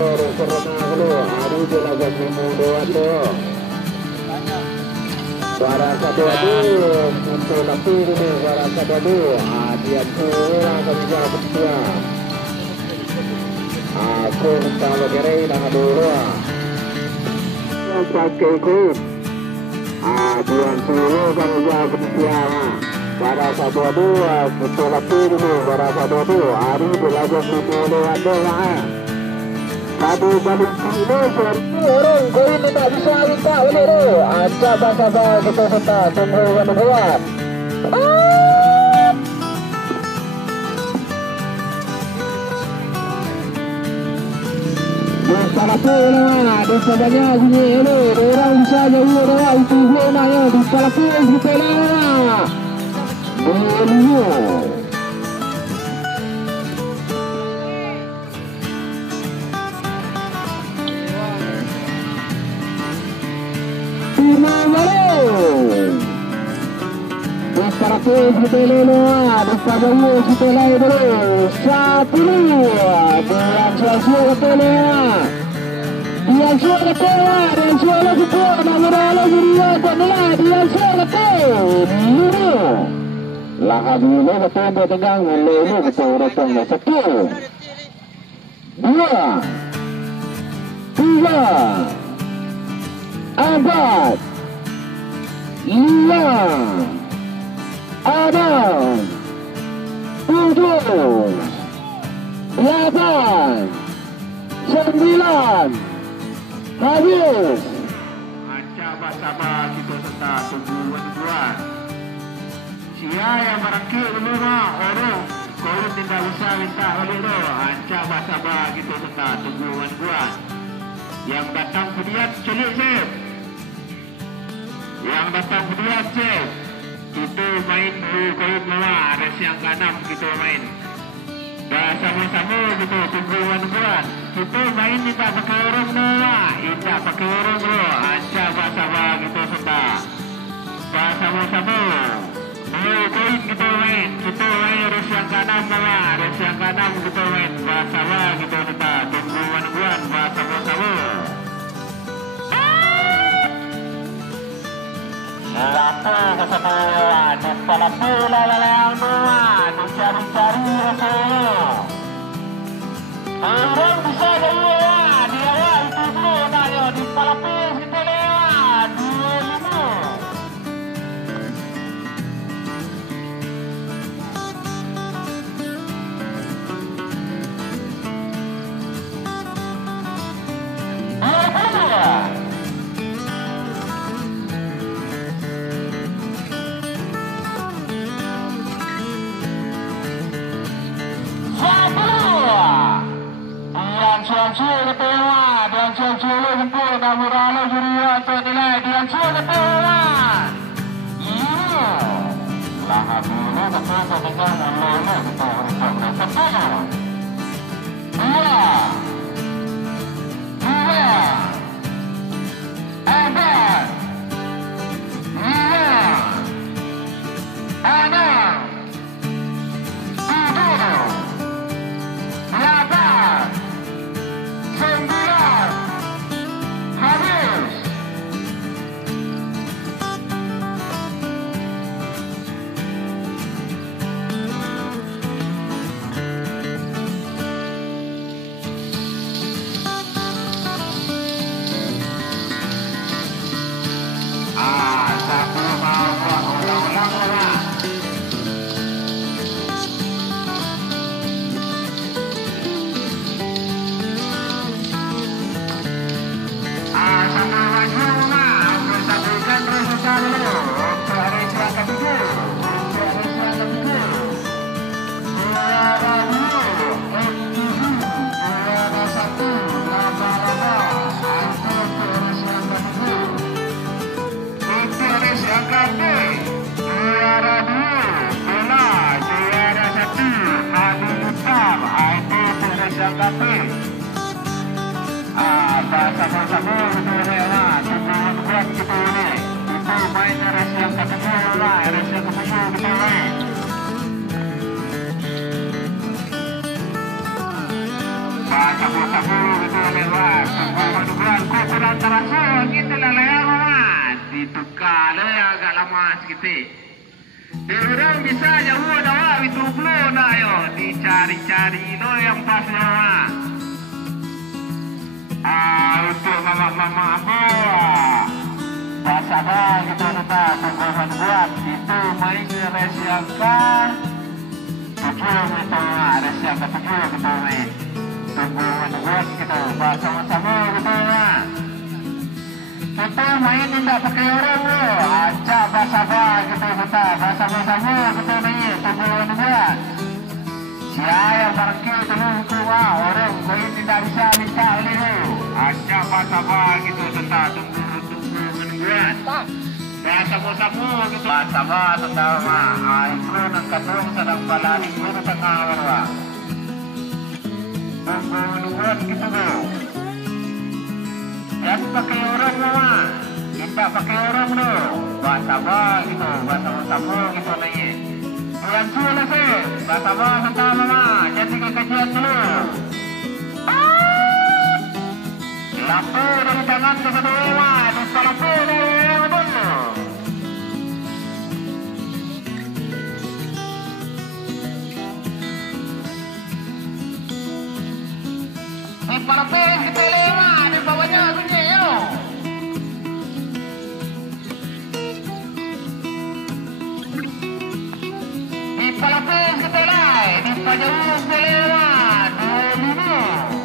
Suara satu untuk tapi ini suara satu dia pulang ke kedua. Aku kalau kiri dah dulu. Pakai ikut. Dia pulang ke kedua. Suara satu untuk tapi ini suara satu hari belajar sepuluh ada. Aduh balik sini orang kau ini tak bisa minta boleh tu. Sabar kita sentak tunggu buat. Salah pula, dosa banyak bunyi ini. Orang bisa jauh orang itu sebenarnya di salah pula kita lah. Boleh. Para que se le loa, desarrollo se le dulu, satu dengan suara telea, dia suara telea, dia suara kuat, namanya dia telea, dia suara telea. Lah dulu betul tegang, lalu betul datang satu, dua, tiga, empat, lima. Ada 7, 8, 9 habis. Sabar kita serta tungguan. Sia yang barangkir dulu orang kalau tidak usah minta oleh tu. Sabar kita serta tungguan. Yang datang kemudian celik sip. Yang datang kemudian sip. Kita main dulu kalau melawan resi yang ke-6 kita main. Dah sama-sama kita tungguan. Kita main ni tak pakai orang melawan. Tak pakai orang melawan. Sabar kita serta. Sama-sama. Koin kita main. Kita main resi yang ke-6 melawan. Resi yang ke-6 kita main. Sabar kita serta. Tungguan. Sama-sama. Lapa kesemuan, kepala pula yang muat, cari rasanya. Orang bisa jauh, dia itu dulu tanya di kepala pula kita lewat 25. Cuaca ketewa dan cuaca lempur dan murah juria ternilai dan cuaca ketewa. Iya, lahap ini betul dengan Allah betul bersama betul. Iya, iya, ada, iya, ada. sabu-sabu gitu lewat kemudian kurang terasa gitu lewat ditukar agak lama sedikit. Orang bisa jauh dah itu belum dah yo dicari-cari lo yang pas lah. Untuk mama apa? Pasabah kita letak tungguan buat itu main resiaka. Tujuh itu resiaka tujuh kita main. Tungguan buat kita bersama-sama kita lah. Kita main tidak pakai orang lo, ajak pasabah kita bersama-sama kita main tungguan buat. Siapa parkir tunggu orang main tidak bisa minta oleh lo. Ajak pasabah kita tetap tunggu menungguan. Bersama-sama kita pasabah tetap itu nak kadang sedang balani di tengah orang. Tunggu menungguan kita lo. Jangan pakai orang mama, kita pakai orang lo. Bersama gitu, bersama-sama kita naik. Bulan sudah sih, bersama tentang mama, jadi kekajian dulu. Lampu dari tangan ke kedua, terus lampu dari yang dulu. Ini para peris kita lewat, di bawahnya sunyi yo. Di para peris kita lewat, di bawahnya sunyi lewat, 25.